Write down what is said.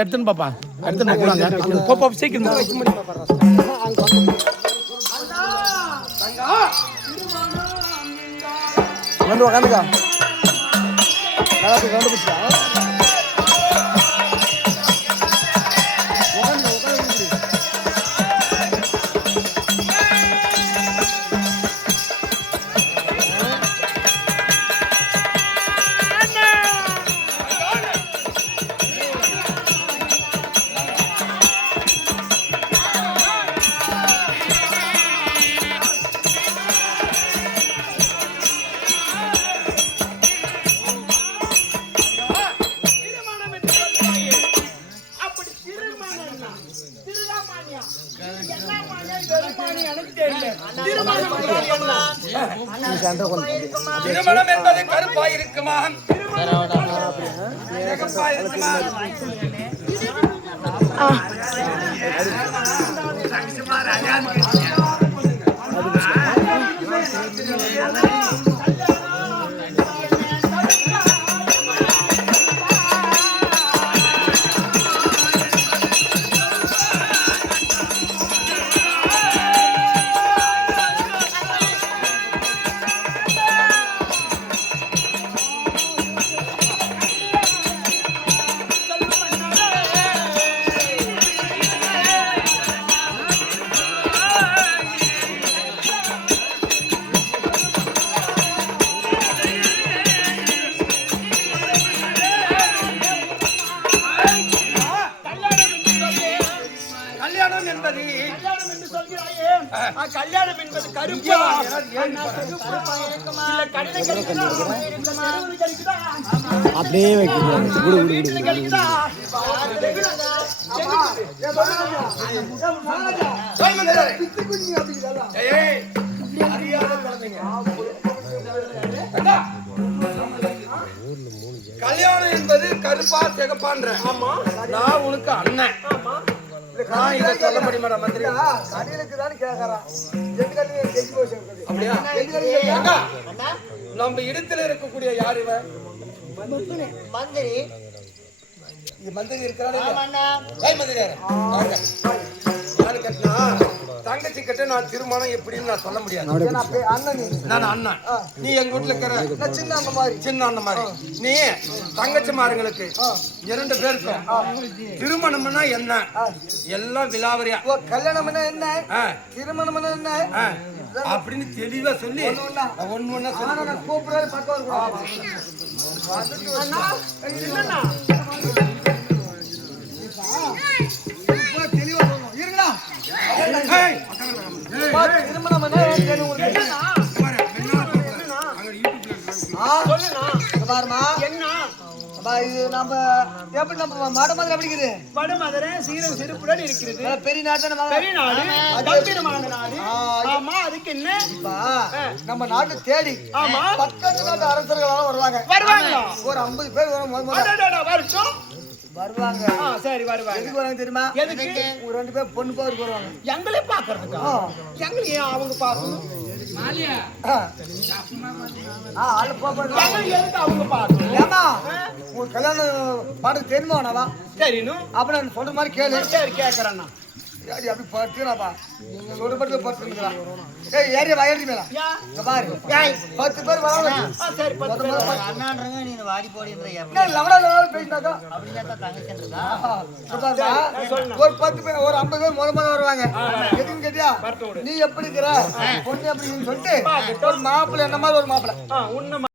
எடுத்துன்னு பாப்பா எடுத்துன்னு போறாங்க பாப்பா சீக்கிரம் வைக்க வந்து உக்காந்துக்கா கண்டுபிடிச்சா திருமணம் என்பது கருப்பாய் இருக்குமா கல்யாணம் என்பது கருப்பா அப்படியே வைக்கிறாங்க கல்யாணம் என்பது கருப்பா சிகப்பான்ற நான் உனக்கு அண்ணன் நான் இதை சொல்ல முடியுமா மந்திரி அப்படியா நம்ம இடத்துல இருக்கக்கூடிய யார் இவன் மந்திரி மந்திரி இருக்கிறாரு தங்கச்சி கிட்ட நான் திருமணம் எப்படின்னு நான் சொல்ல முடியாது நான் அண்ணன் நீ எங்க வீட்டுல இருக்கிற சின்ன அண்ணன் மாதிரி சின்ன அண்ணன் மாதிரி நீ தங்கச்சி மாருங்களுக்கு 2 பேருக்கும் திருமணம்னா என்ன எல்லாம் விலாவரியா கல்யாணம்னா என்ன திருமணம்னா என்ன அப்படின்னு தெளிவா சொல்லி ஒண்ணு ஒண்ணா சொல்லி கூப்பிடுறாரு பக்கம் தெளிவா சொல்லணும் இருங்களா திருமணம் என்ன இது நம்ம எப்படி நம்ம மாட மாதிரி அப்படிங்குது வட மதுரை சீரம் சிறப்புடன் இருக்கிறது பெரிய நாடு பெரிய நாடு கம்பீரமான நாடு ஆமா அதுக்கு என்ன நம்ம நாட்டு தேடி ஆமா பக்கத்து நாட்டு அரசர்களால வருவாங்க ஒரு 50 பேர் வருஷம் வருவாங்க சரி வருவாங்க எதுக்கு வராங்க தெரியுமா எதுக்கு ஒரு 2 பேர் பொண்ணு பார்க்க வருவாங்க எங்களே பாக்குறதுக்கா எங்களை அவங்க பாக்கணும் அவங்க பாக்கணும் ஏமா உங்க கல்யாணம் பாட்டு தெரியுமாவா தெரியணும் அப்ப நான் சொல்ற மாதிரி கேளு சரி கேக்குறேன்னா அப்படி படுத்துறாப்பா சொல்ற பட்டு படுத்துக்கிறான் ஏய் ஏரியா வயல்டி மேல இங்க பாரு 10 பேர் வராங்க சரி 10 பேர் அண்ணான்றங்க நீ வாடி போடின்ற ஏய் லவடா பேசினாக்கா அப்படியே தான் தங்கச்சன்றதா ஒரு 10 பேர் ஒரு 50 பேர் முதல்ல வருவாங்க எதுன்னு கேட்டியா நீ எப்படி இருக்கிற பொண்ணு எப்படின்னு சொல்லிட்டு ஒரு மாப்பிள்ளை என்ன மாதிரி ஒரு மாப்பிள்ளை உன்ன